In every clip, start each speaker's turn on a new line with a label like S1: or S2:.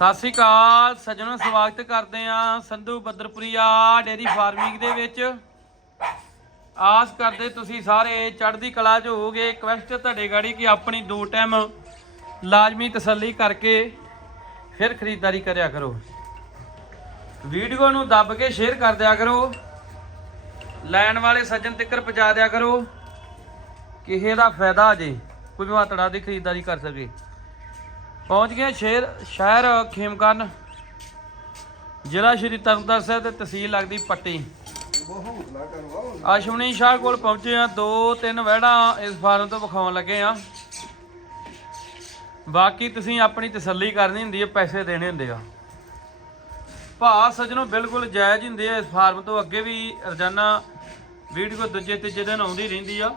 S1: ਸਤਿ ਸ੍ਰੀ ਅਕਾਲ, ਸੱਜਣੋ, ਸਵਾਗਤ ਕਰਦੇ ਆ ਸੰਧੂ ਬੱਦਰਪੁਰੀਆ ਡੇਰੀ ਫਾਰਮਿੰਗ ਦੇ ਵਿੱਚ। ਆਸ ਕਰਦੇ ਤੁਸੀਂ ਸਾਰੇ ਚੜ੍ਹਦੀ ਕਲਾ 'ਚ ਹੋਵੋਗੇ। ਰਿਕਵੈਸਟ ਤੁਹਾਡੇ ਗਾੜੀ ਕਿ ਆਪਣੀ ਦੋ ਟਾਈਮ ਲਾਜ਼ਮੀ ਤਸੱਲੀ ਕਰਕੇ ਫਿਰ ਖਰੀਦਦਾਰੀ ਕਰਿਆ ਕਰੋ। ਵੀਡੀਓ ਨੂੰ ਦੱਬ ਕੇ ਸ਼ੇਅਰ ਕਰ ਦਿਆ ਕਰੋ। ਲੈਣ ਵਾਲੇ ਸੱਜਣ ਤੱਕਰ ਪਹੁੰਚਾ ਦਿਆ ਕਰੋ। ਕਿਸੇ ਦਾ ਫਾਇਦਾ ਹੋ ਜੇ, ਕੋਈ ਮਾਤੜਾ ਦੀ ਖਰੀਦਦਾਰੀ ਕਰ ਸਕੇ। ਪਹੁੰਚ ਗਏ ਸ਼ਹਿਰ ਸ਼ਹਿਰ ਖੇਮਕਰਨ। ਜ਼ਿਲ੍ਹਾ ਸ਼੍ਰੀ ਤਰਨਤਾਰਨ ਸਾਹਿਬ ਤੇ ਤਹਿਸੀਲ ਲੱਗਦੀ ਪੱਟੀ। ਅਸ਼ਵਨੀ ਸ਼ਾਹ ਕੋਲ ਪਹੁੰਚੇ ਆ ਦੋ, ਤਿੰਨ ਵਹਿੜਾਂ ਇਸ ਫਾਰਮ ਤੋਂ ਵਿਖਾਉਣ ਲੱਗੇ ਆ ਬਾਕੀ ਤੁਸੀਂ ਆਪਣੀ ਤਸੱਲੀ ਕਰਨੀ ਹੁੰਦੀ ਹੈ, ਪੈਸੇ ਦੇਣੇ ਹੁੰਦੇ ਆ। ਭਾਅ ਸੱਜਣੋ, ਬਿਲਕੁਲ ਜਾਇਜ਼ ਹੁੰਦੇ ਆ ਇਸ ਫਾਰਮ ਤੋਂ। ਅੱਗੇ ਵੀ ਰੋਜ਼ਾਨਾ ਵੀਡੀਓ ਦੂਜੇ ਤੀਜੇ ਦਿਨ ਆਉਂਦੀ ਰਹਿੰਦੀ ਆ।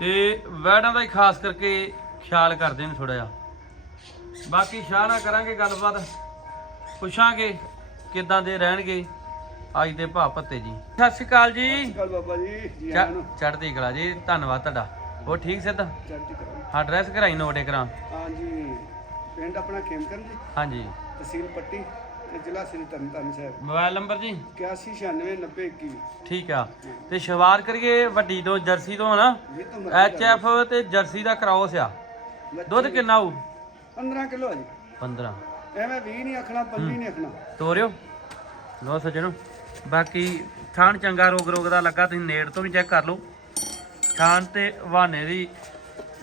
S1: ਤੇ ਵੈੜਾਂ ਦਾ ਹੀ ਖਾਸ ਕਰਕੇ ਖਿਆਲ ਕਰਦੇ ਨੇ ਥੋੜਾ ਜਿਹਾ। ਬਾਕੀ ਸ਼ਾਹ ਨਾਲ ਕਰਾਂਗੇ ਗੱਲਬਾਤ। ਪੁੱਛਾਂਗੇ ਕਿੱਦਾਂ ਦੇ ਰਹਿਣਗੇ ਅੱਜ ਦੇ ਭਾ ਭੱਤੇ ਜੀ। ਸਤਿ ਸ਼੍ਰੀ ਅਕਾਲ ਜੀ।
S2: ਕੱਲ ਬਾਬਾ ਜੀ ਜੀ ਆਇਆਂ ਨੂੰ।
S1: ਚੜ੍ਹ- ਚੜ੍ਹਦੀ ਕਲਾ ਜੀ ਧੰਨਵਾਦ ਤੁਹਾਡਾ। ਉਹ ਠੀਕ ਸਿੱਧ
S2: ਚੜ੍ਹਦੀ ਕਲਾ
S1: ਹਾਂ ਐਡਰੈਸ ਕਰਾਈ ਨੋਟ ਕਰਾਂ
S2: ਹਾਂਜੀ ਪਿੰਡ ਆਪਣਾ ਖੇਮਕਰਨ ਜੀ।
S1: ਹਾਂਜੀ।
S2: ਤਹਿਸੀਲ ਪੱਟੀ ਤੇ ਜ਼ਿਲ੍ਹਾ ਸ੍ਰੀ ਤਰਨਤਾਰਨ ਸਾਹਿਬ।
S1: ਮੋਬਾਈਲ ਨੰਬਰ ਜੀ?
S2: 81969021
S1: ਠੀਕ ਆ। ਤੇ ਸ਼ੁਰੂਆਤ ਕਰੀਏ ਵੱਡੀ ਤੋਂ ਜਰਸੀ ਤੋਂ ਹਨਾ?
S2: ਇਹ ਤਾਂ
S1: ਐਚ ਐਫ ਤੇ ਜਰਸੀ ਦਾ ਕ੍ਰਾਸ ਆ ਦੁੱਧ ਕਿੰਨਾ ਹੋਊ?
S2: 15 ਕਿਲੋ ਆ ਜੀ।
S1: 15
S2: ਐਵੇਂ 20 ਨਹੀਂ ਆਖਣਾ 25 ਨਹੀਂ ਆਖਣਾ।
S1: ਤੋਰਿਓ। ਲੋ ਸੱਜਣੋ ਬਾਕੀ ਥਾਣ ਚੰਗਾ ਰੋਗ ਰੋਗ ਦਾ ਲੱਗਾ ਤੁਸੀਂ ਨੇੜ ਤੋਂ ਵੀ ਚੈੱਕ ਕਰ ਲਓ। ਥਾਣ ਤੇ ਵਾਨੇ ਦੀ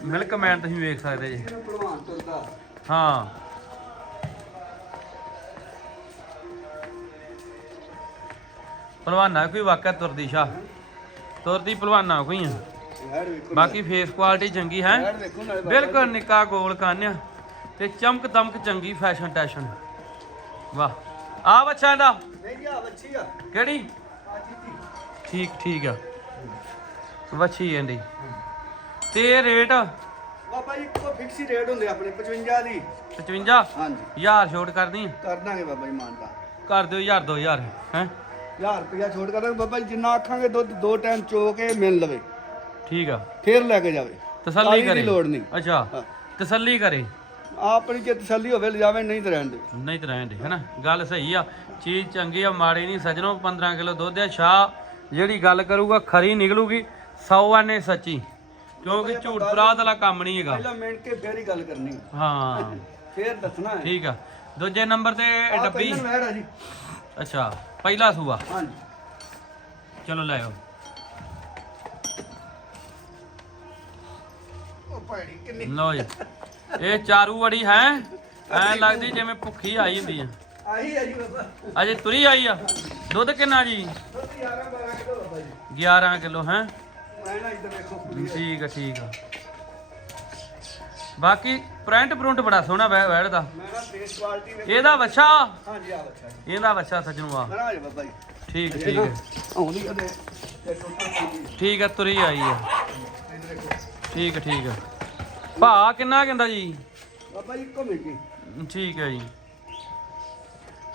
S1: ਮਿਲਕ ਮੈਨ ਤੁਸੀਂ ਵੇਖ ਸਕਦੇ ਜੀ। ਹਾਂ। ਭਲਵਾਨਾ ਕੋਈ ਵਾਕਿਆ ਤੁਰਦੀ ਸ਼ਾ ਤੁਰਦੀ ਭਲਵਾਨਾ ਕੋਈ ਆ।
S2: ਯਾਰ ਵੇਖੋ
S1: ਬਾਕੀ ਫੇਸ ਕੁਆਲਿਟੀ ਚੰਗੀ ਹੈ।
S2: ਯਾਰ ਵੇਖੋ ਨਾਲੇ ਬਾਬਾ
S1: ਬਿਲਕੁਲ ਨਿੱਕਾ ਗੋਲ ਕੰਨ ਤੇ ਚਮਕ ਦਮਕ ਚੰਗੀ ਫੈਸ਼ਨ ਟੈਸ਼ਨ। ਵਾਹ। ਆ ਬੱਚਾ ਦਾ।
S2: ਨਹੀਂ ਜੀ ਆ ਬੱਚੀ ਆ।
S1: ਕਿਹੜੀ?
S2: ਆ
S1: ਠੀਕ ਠੀਕ ਆ। ਵੱਛੀ ਜਾਂਦੀ ਤੇ ਰੇਟ
S2: ਬਾਬਾ ਜੀ ਕੋ ਫਿਕਸ ਹੀ ਰੇਟ ਹੁੰਦੇ ਆਪਣੇ 55 ਦੀ।
S1: 55
S2: ਹਾਂਜੀ।
S1: ਹਜ਼ਾਰ ਛੋਟ ਕਰਦੀ
S2: ਕਰ ਦਾਂਗੇ ਬਾਬਾ ਜੀ ਮਾਨਤਾ।
S1: ਕਰ ਦਿਓ ਹਜ਼ਾਰ 2000 ਹੈ।
S2: 1000 ਰੁਪਇਆ ਛੋੜ ਕਰਾਂਗੇ ਬਾਬਾ ਜੀ ਜਿੰਨਾ ਆਖਾਂਗੇ ਦੁੱਧ ਦੋ ਟਾਈਮ ਚੋ ਕੇ ਮਿਲ ਲਵੇ।
S1: ਠੀਕ ਆ।
S2: ਫੇਰ ਲੈ ਕੇ ਜਾਵੇ।
S1: ਤਸੱਲੀ
S2: ਦੀ
S1: ਕਰੇ।
S2: ਲੋੜ ਨਹੀਂ।
S1: ਅੱਛਾ। ਤਸੱਲੀ ਕਰੇ।
S2: ਆਪਣੀ ਜੇ ਤਸੱਲੀ ਹੋਵੇ ਲਿਜਾਵੇ ਨਹੀਂ ਤੇ ਰਹਿਣ ਦੇ।
S1: ਨਹੀਂ ਤਾਂ ਰਹਿਣ ਦੇ ਹੈਨਾ? ਗੱਲ ਸਹੀ ਆ। ਚੀਜ਼ ਚੰਗੀ ਆ ਮਾੜੀ ਨਹੀਂ ਸਜਣੋ 15 ਕਿਲੋ ਦੁੱਧ ਆ ਸ਼ਾਹ ਜਿਹੜੀ ਗੱਲ ਕਰੂਗਾ ਖਰੀ ਨਿਕਲੂਗੀ 100 ਆਨੇ ਸੱਚੀ। ਕਿਉਂਕਿ ਝੂਠ ਫਰਾਦ ਵਾਲਾ ਕੰਮ ਨਹੀਂ ਹੈਗਾ।
S2: ਪਹਿਲਾਂ ਮਿੰਟ ਕੇ ਫੇਰ ਹੀ ਗੱਲ ਕਰਨੀ।
S1: ਹਾਂ।
S2: ਫੇਰ ਦੱਸਣਾ ਹੈ।
S1: ਠੀਕ ਆ। ਦੂਜੇ ਨੰਬਰ ਤੇ ਡੱਬੀ। ਅੱਛਾ ਪਹਿਲਾ ਸੂਆ।
S2: ਹਾਂਜੀ।
S1: ਚਲੋ ਲੈ ਆਓ।
S2: ਭੈੜੀ ਕਿੰਨੀ।
S1: ਲਓ ਜੀ। ਇਹ ਚਾਰੂ ਵੜੀ ਹੈ। ਐ ਲੱਗਦੀ ਜਿਵੇਂ ਭੁੱਖੀ ਆਈ ਹੁੰਦੀ ਆ।
S2: ਆਹੀ ਆ ਜੀ ਬਾਬਾ।
S1: ਅਜੇ ਤੁਰੀ ਆਈ ਆ। ਦੁੱਧ ਕਿੰਨਾ ਜੀ?
S2: ਦੁੱਧ 11 12 ਕਿਲੋ ਬਾਬਾ ਜੀ।
S1: 11 ਕਿਲੋ ਹੈ? ਠੀਕ ਆ ਠੀਕ ਆ। ਬਾਕੀ ਪ੍ਰਿੰਟ ਪ੍ਰਿੰਟ ਬੜਾ ਸੋਹਣਾ ਵੈ ਵੈੜ ਦਾ ਇਹਦਾ ਬੱਚਾ
S2: ਹਾਂਜੀ ਆ ਬੱਚਾ ਜੀ।
S1: ਇਹਦਾ ਬੱਚਾ ਸੱਜਣੂ ਆ ਠੀਕ ਠੀਕ ਠੀਕ ਆ ਤੁਰੀ ਆਈ ਆ। ਠੀਕ ਠੀਕ ਆ। ਭਾ ਕਿੰਨਾ ਕਹਿੰਦਾ ਜੀ?
S2: ਬਾਬਾ ਜੀ ਘੁੰਮੇ ਕੀ
S1: ਠੀਕ ਹੈ ਜੀ।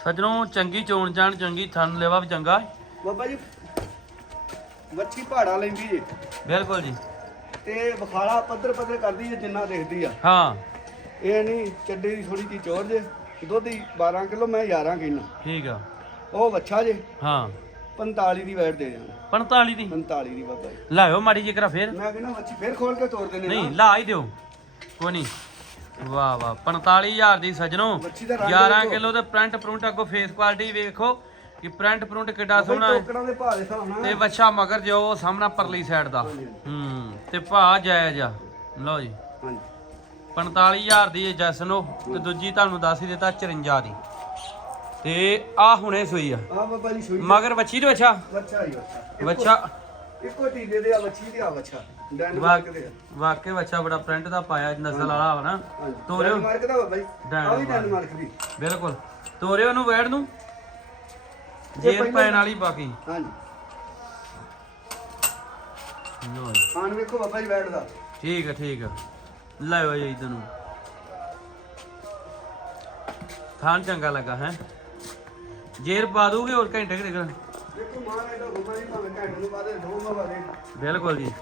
S1: ਸੱਜਣੋ ਚੰਗੀ ਚੋਣ ਜਾਣ ਚੰਗੀ ਥਣ ਲੈਵਾ ਵੀ ਚੰਗਾ।
S2: ਬਾਬਾ ਜੀ ਮੱਛੀ ਪਹਾੜਾ ਲੈਂਦੀ ਜੀ।
S1: ਬਿਲਕੁਲ ਜੀ।
S2: ਤੇ ਬਖਾਲਾ ਪੱਧਰ ਪੱਧਰ ਕਰਦੀ ਜੇ ਜਿੰਨਾ ਦੇਖਦੀ ਆ।
S1: ਹਾਂ।
S2: ਇਹ ਨਹੀਂ ਚੱਡੇ ਦੀ ਥੋੜੀ ਜੀ ਚੋਰ ਜੇ। ਦੁੱਧ ਦੀ 12 ਕਿਲੋ ਮੈਂ 11 ਕਿਲੋ।
S1: ਠੀਕ ਆ।
S2: ਉਹ ਵੱਛਾ ਜੇ।
S1: ਹਾਂ।
S2: 45 ਦੀ ਵੈਟ ਦੇ ਜਾਣਾ
S1: 45 ਦੀ?
S2: 45 ਦੀ ਬਾਬਾ ਜੀ।
S1: ਲਾਇਓ ਮਾੜੀ ਜਿਹੀ ਕਰਾ ਫੇਰ।
S2: ਮੈਂ ਕਹਿੰਦਾ ਮੱਛੀ ਫੇਰ ਖੋਲ ਕੇ ਤੋੜ ਦੇਣੇ
S1: ਨਹੀਂ ਲਾ ਹੀ ਦਿਓ। ਕੋਈ ਨਹੀਂ। ਵਾਹ ਵਾਹ। 45000 ਦੀ ਸੱਜਣੋ।
S2: ਮੱਛੀ ਦਾ ਰੰਗ
S1: 11
S2: ਵੇਖੋ।
S1: ਕਿਲੋ ਤੇ ਪ੍ਰਿੰਟ ਪ੍ਰਿੰਟ ਅੱਗੋਂ ਫੇਸ ਕੁਆਲਿਟੀ ਵੇਖੋ। ਕਿ ਪ੍ਰਿੰਟ ਪ੍ਰਿੰਟ ਕਿੱਡਾ ਸੋਹਣਾ ਹੈ। ਤੇ ਬੱਚਾ ਮਗਰ ਜੋ ਸਾਹਮਣਾ ਪਰਲੀ ਸਾਈਡ ਦਾ। ਹੂੰ ਤੇ ਭਾ ਜਾਇਜ਼ ਆ। ਲਓ ਜੀ।
S2: ਹਾਂਜੀ।
S1: 45000 ਦੀ ਇਹ ਜੈਸਨੋ ਤੇ ਦੂਜੀ ਤੁਹਾਨੂੰ ਦੱਸ ਹੀ ਦਿੱਤਾ 54 ਦੀ। ਤੇ ਆ ਹੁਣੇ ਸੋਈ ਆ।
S2: ਆ ਬਾਬਾ ਜੀ ਸੂਈ।
S1: ਮਗਰ ਬੱਚੀ ਦੇ ਬੱਚਾ
S2: ਬੱਚਾ ਹੀ ਬੱਚਾ ਇੱਕੋ- ਟੀਲੇ ਦੇ ਆ ਬੱਚੀ ਦੇ ਆ ਬੱਚਾ ਡੈਨ
S1: ਵਾ-
S2: ਮਾਰਕ ਦੇ ਆ।
S1: ਵਾਕਿਆ ਬੱਚਾ ਬੜਾ ਪ੍ਰਿੰਟ ਦਾ ਪਾਇਆ ਨਸਲ ਵਾਲਾ ਵਾ ਨਾ।
S2: ਹਾਂਜੀ।
S1: ਤੋਰਿਓ।
S2: ਮਾਰਕ ਦਾ ਬਾਬਾ ਜੀ ਆ ਵੀ ਡੈਨ ਮਾਰਕ। ਦੀ।
S1: ਬਿਲਕੁਲ। ਤੋਰਿਓ ਨੂੰ ਵੈੜ ਨੂੰ। ਜੇਰ
S2: ਪਹਿਲਾਂ-
S1: ਪੈਣ ਵਾਲੀ ਬਾਕੀ।
S2: ਹਾਂਜੀ।
S1: ਲਓ ਜੀ।
S2: ਵੇਖੋ ਬਾਬਾ ਜੀ ਬੈਠ ਦਾ।
S1: ਠੀਕ ਹੈ ਠੀਕ ਹੈ ਲੈ ਆਓ ਜੀ ਇਧਰ ਨੂੰ। ਥਾਨ ਚੰਗਾ ਲੱਗਾ ਹੈ। ਜੇਰ ਪਾ ਦੂਗੇ ਹੋਰ ਘੰਟੇ ਘੰਟੇ
S2: ਨੇ ਨਹੀਂ ਭਾਵੇਂ ਘੰਟੇ ਨੂੰ ਦੋ
S1: ਬਿਲਕੁਲ ਜੀ।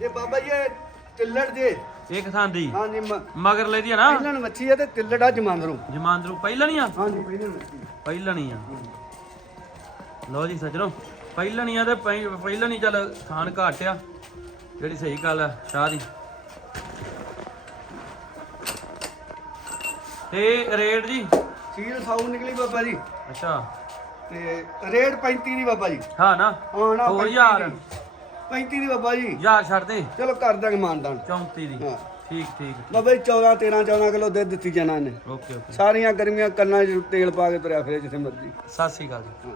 S2: ਇਹ ਬਾਬਾ ਜੀ ਇਹ ਟਿੱਲੜ ਜੇ।
S1: ਇੱਕ ਥਾਂ ਦੀ।
S2: ਹਾਂਜੀ ਮ-
S1: ਮਗਰ ਲੈਦੀ ਆ ਨਾ।
S2: ਇਹਨਾਂ ਨੂੰ ਮੱਛੀ ਹੈ ਤੇ ਤਿੱਲੜਾ ਜਮਾਂਦਰੂ।
S1: ਜਮਾਂਦਰੂ ਪਹਿਲਾਂ ਨਹੀਂ ਆ?
S2: ਹਾਂਜੀ ਪਹਿਲਾਂ ਮੱਛੀ
S1: ਪਹਿਲਾਂ ਨਹੀਂ ਆ। ਲਓ ਜੀ ਸੱਜਣੋ ਪਹਿਲਾਂ ਨਹੀਂ ਆ ਤੇ ਪਹਿ- ਪਹਿਲਾਂ ਨਹੀਂ ਚੱਲ ਥਾਨ ਘੱਟ ਆ। ਜਿਹੜੀ ਸਹੀ ਗੱਲ ਆ ਸ਼ਾਹ ਦੀ। ਤੇ ਰੇਟ ਜੀ?
S2: ਸੀਲ ਸਾਊ ਨਿਕਲੀ ਬਾਬਾ ਜੀ।
S1: ਅੱਛਾ।
S2: ਤੇ ਰੇਟ 35 ਦੀ ਬਾਬਾ ਜੀ।
S1: ਹਾਂ ਨਾ?
S2: ਹਾਂ ਨਾ
S1: ਹੋਰ
S2: 35
S1: ਯਾਰ।
S2: ਦੀ। 35 ਦੀ ਬਾਬਾ ਜੀ।
S1: ਯਾਰ ਛੱਡ ਦੇ।
S2: ਚਲੋ ਕਰ ਦਾਂਗੇ ਮਾਨਦਾਨ।
S1: 34 ਦੀ।
S2: ਹਾਂ।
S1: ਠੀਕ ਠੀਕ।
S2: ਬਾਬਾ ਜੀ 14 13 14 ਕਿਲੋ ਦੁੱਧ ਦਿੱਤੀ ਜਾਣਾ ਨੇ
S1: ਓਕੇ ਓਕੇ।
S2: ਸਾਰੀਆਂ ਗਰਮੀਆਂ ਕੰਨਾਂ 'ਚ ਤੇਲ ਪਾ ਕੇ ਤੁਰਿਆ ਫਿਰੇ ਜਿੱਥੇ ਮਰਜ਼ੀ।
S1: ਸਤਿ ਸ਼੍ਰੀ ਅਕਾਲ ਜੀ।